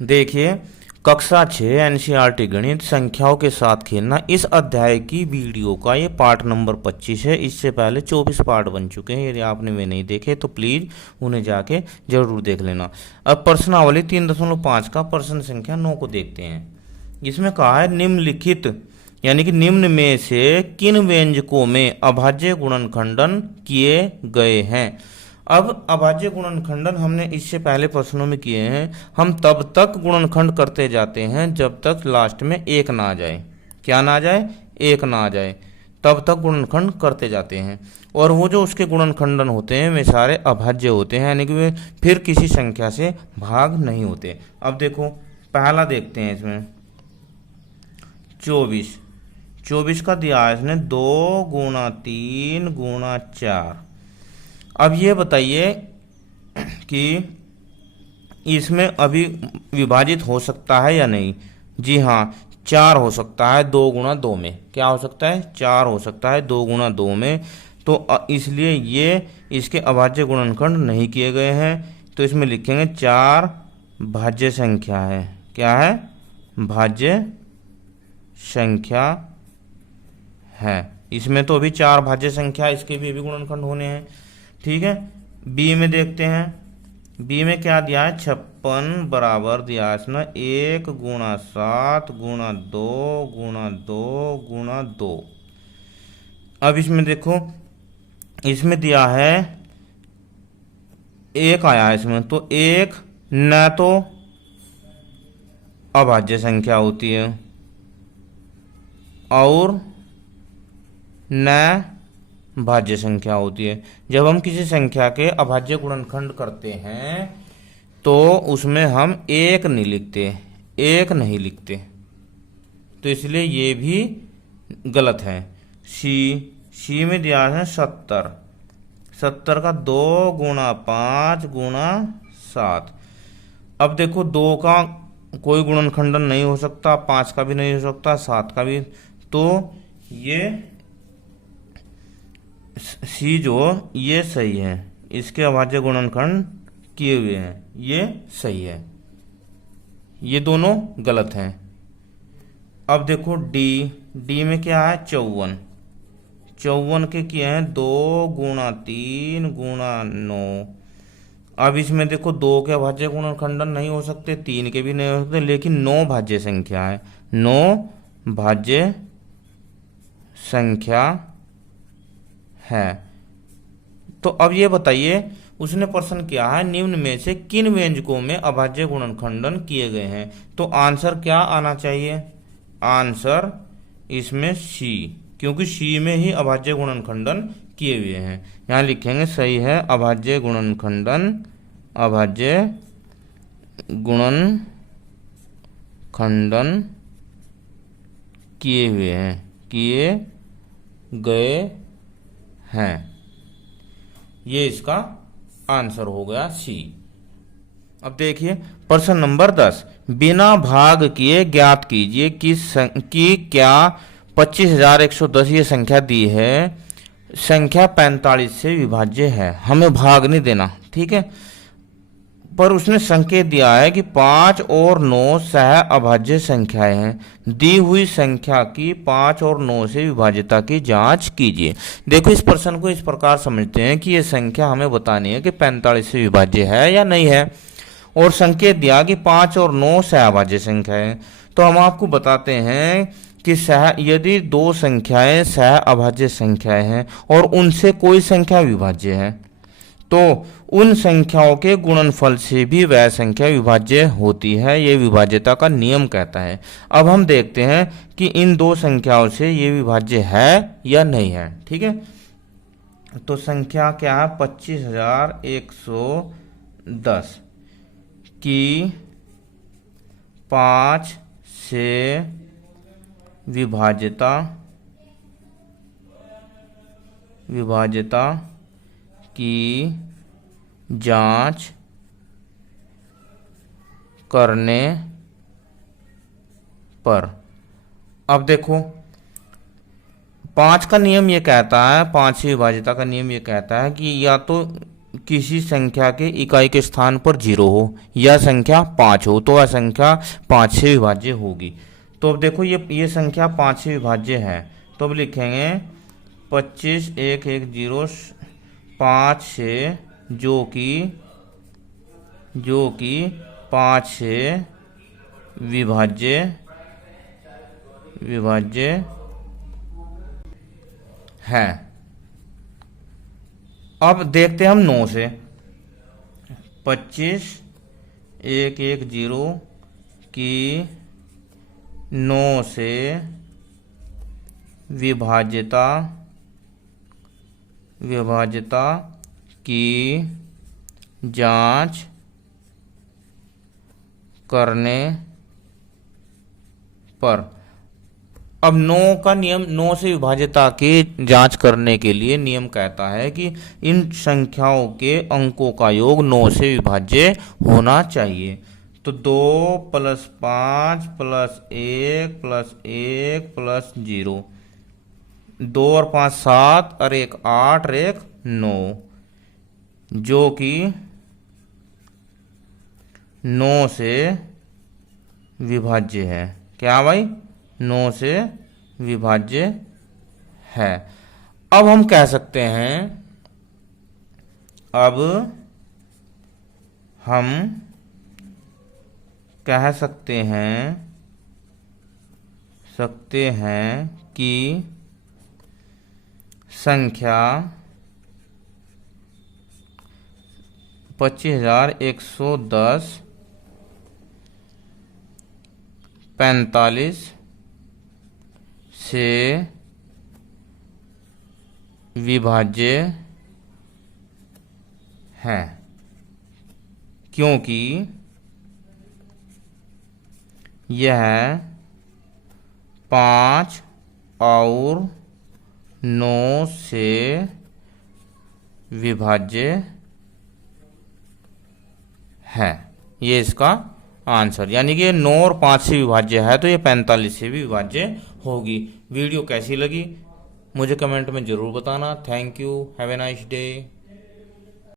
देखिए, कक्षा 6 एनसीईआरटी गणित संख्याओं के साथ खेलना, इस अध्याय की वीडियो का ये पार्ट नंबर 25 है। इससे पहले 24 पार्ट बन चुके हैं। यदि आपने वे नहीं देखे तो प्लीज़ उन्हें जाके जरूर देख लेना। अब प्रश्नावली 3.5 का प्रश्न संख्या 9 को देखते हैं। इसमें कहा है निम्नलिखित यानी कि निम्न में से किन व्यंजकों में अभाज्य गुणनखंडन किए गए हैं। अब अभाज्य गुणनखंडन हमने इससे पहले प्रश्नों में किए हैं। हम तब तक गुणनखंड करते जाते हैं जब तक लास्ट में एक ना आ जाए। क्या ना आ जाए? एक ना आ जाए, तब तक गुणनखंड करते जाते हैं। और वो जो उसके गुणनखंडन होते हैं वे सारे अभाज्य होते हैं, यानी कि वे फिर किसी संख्या से भाग नहीं होते। अब देखो, पहला देखते हैं इसमें 24 का दिया है इसने 2 गुणा 3 गुणा 4। अब ये बताइए कि इसमें अभी विभाजित हो सकता है या नहीं। जी हाँ, 4 हो सकता है 2 गुणा 2 में। क्या हो सकता है? 4 हो सकता है 2 गुणा 2 में। तो इसलिए ये इसके अभाज्य गुणनखंड नहीं किए गए हैं। तो इसमें लिखेंगे 4 भाज्य संख्या है। क्या है? भाज्य संख्या है। इसमें तो अभी 4 भाज्य संख्या, इसके भी गुणनखंड होने हैं। ठीक है। बी में देखते हैं। बी में क्या दिया है? 56 बराबर दिया है इसमें 1 गुणा 7 गुणा 2 गुणा 2 गुणा 2। अब इसमें देखो, इसमें दिया है 1 आया है इसमें, तो 1 न तो अभाज्य संख्या होती है और न भाज्य संख्या होती है। जब हम किसी संख्या के अभाज्य गुणनखंड करते हैं तो उसमें हम 1 नहीं लिखते, 1 नहीं लिखते। तो इसलिए ये भी गलत है। सी में दिया है 70 का 2 गुणा 5 गुणा 7। अब देखो, 2 का कोई गुणनखंडन नहीं हो सकता, 5 का भी नहीं हो सकता, 7 का भी। तो ये सी जो ये सही है, इसके अभाज्य गुणनखंड किए हुए हैं, ये सही है। ये दोनों गलत हैं। अब देखो डी में क्या है? 54 के किए हैं 2 गुणा 3 गुणा 9। अब इसमें देखो, 2 के अभाज्य गुणनखंडन नहीं हो सकते, 3 के भी नहीं हो सकते, लेकिन 9 भाज्य संख्या है। 9 भाज्य संख्या है। तो अब ये बताइए, उसने प्रश्न किया है निम्न में से किन व्यंजकों में अभाज्य गुणनखंडन किए गए हैं। तो आंसर क्या आना चाहिए? आंसर इसमें सी, क्योंकि सी में ही अभाज्य गुणनखंडन किए हुए हैं। यहाँ लिखेंगे सही है, अभाज्य गुणनखंडन, अभाज्य गुणनखंडन किए हुए हैं, किए गए हैं। ये इसका आंसर हो गया सी। अब देखिए प्रश्न नंबर 10, बिना भाग किए ज्ञात कीजिए कि क्या 25,110 ये संख्या दी है संख्या 45 से विभाज्य है। हमें भाग नहीं देना, ठीक है, पर उसने संकेत दिया है कि 5 और 9 सह अभाज्य संख्याएं हैं। दी हुई संख्या की 5 और 9 से विभाज्यता की जांच कीजिए। देखो, इस प्रश्न को इस प्रकार समझते हैं कि यह संख्या हमें बतानी है कि 45 से विभाज्य है या नहीं है, और संकेत दिया कि 5 और 9 सह अभाज्य संख्याएं हैं। तो हम आपको बताते हैं कि यदि 2 संख्याएं सह अभाज्य संख्याएं हैं और उनसे कोई संख्या विभाज्य है, तो उन संख्याओं के गुणनफल से भी वह संख्या विभाज्य होती है। ये विभाज्यता का नियम कहता है। अब हम देखते हैं कि इन 2 संख्याओं से ये विभाज्य है या नहीं है। ठीक है, तो संख्या क्या है? 25,110 की 5 से विभाज्यता की जांच करने पर। अब देखो, 5 का नियम ये कहता है, 5 से विभाज्यता का नियम ये कहता है कि या तो किसी संख्या के इकाई के स्थान पर 0 हो, यह संख्या 5 हो, तो वह संख्या 5 से विभाज्य होगी। तो अब देखो ये संख्या 5 से विभाज्य है, तो अब लिखेंगे 25,110 5 से, जो कि 5 से विभाज्य है। अब देखते हैं हम 9 से। 25,110 की 9 से विभाज्यता की जांच करने पर। अब 9 का नियम, 9 से विभाज्यता की जांच करने के लिए नियम कहता है कि इन संख्याओं के अंकों का योग 9 से विभाज्य होना चाहिए। तो 2 + 5 + 1 + 1 + 0, 2 और 5 7 और 1 8 और 1 9, जो कि 9 से विभाज्य है। क्या भाई? 9 से विभाज्य है। अब हम कह सकते हैं, कि संख्या 25,110 45 से विभाज्य है, क्योंकि यह 5 और 9 से विभाज्य है। ये इसका आंसर, यानी कि ये 9 और 5 से विभाज्य है, तो ये 45 से भी विभाज्य होगी। वीडियो कैसी लगी मुझे कमेंट में ज़रूर बताना। Thank you, have a nice day.